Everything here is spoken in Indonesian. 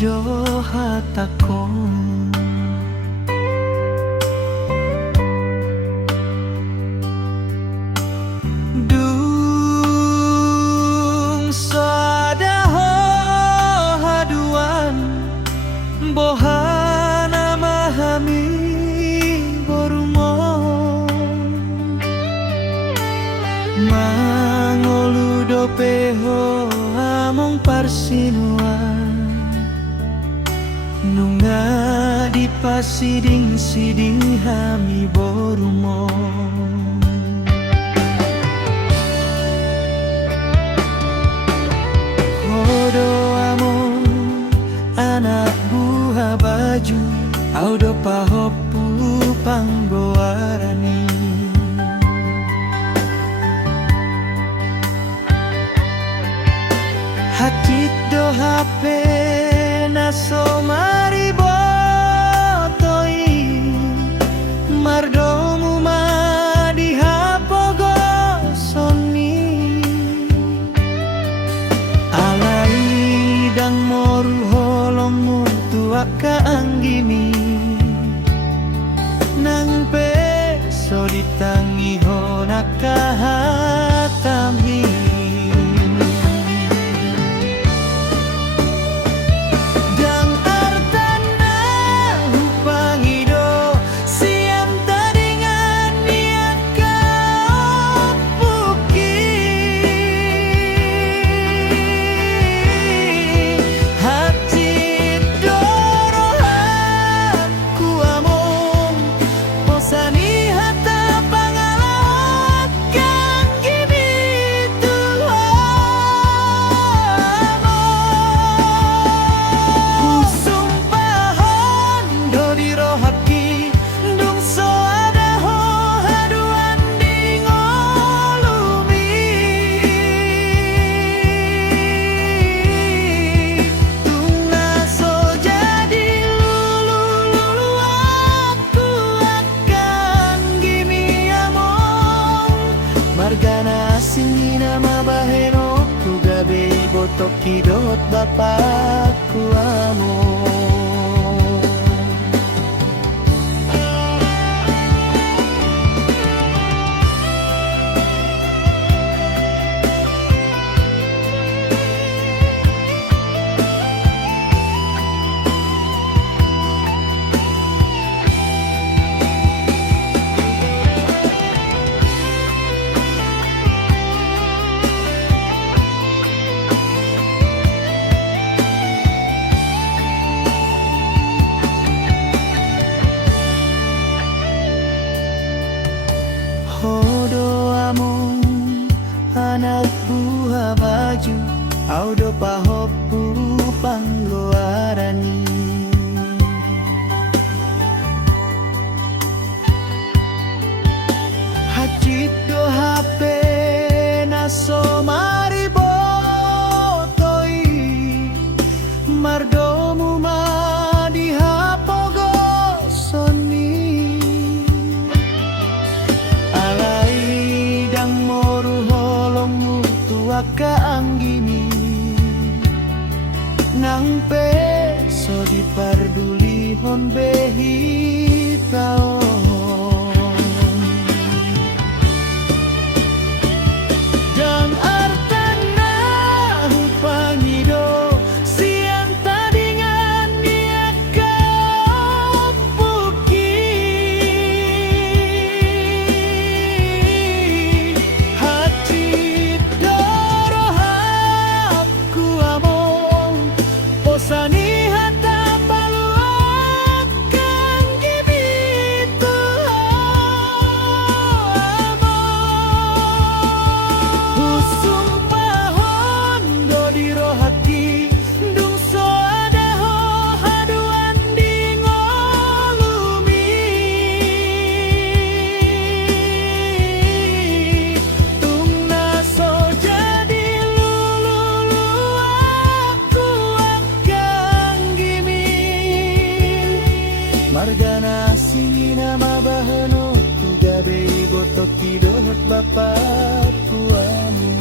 jo hatakon. Dung sadaho haduan bohana mahami borumo mangolu dopeho among parsinuan nunga di pasiding-siding hami borumo. Hodo among anak buah baju audo pahopu panggoarani hatit do hape naso maribotoi mardomu madi hapogo soni alai dang moru holongmu tuaka anggimi nang peso ditangi honaka hatami. Margana singina mabaheno kugabe botok kidot bapakku amo. Hodo among anak buah baju audo pahopu panggoarani hacit do hape naso maribotoi mardomu madi hapogo soni ka anggini nang peso di parduli hon behi taon dan artana hupangido siang tadingan dia kapuki hati sani hata paluakan gitu amo husung pahon do dirohati dung so adaho haduan di ngolumi tung naso jadi lulu aku margana singina mabaheno kugabe botok kidot bapakku amo.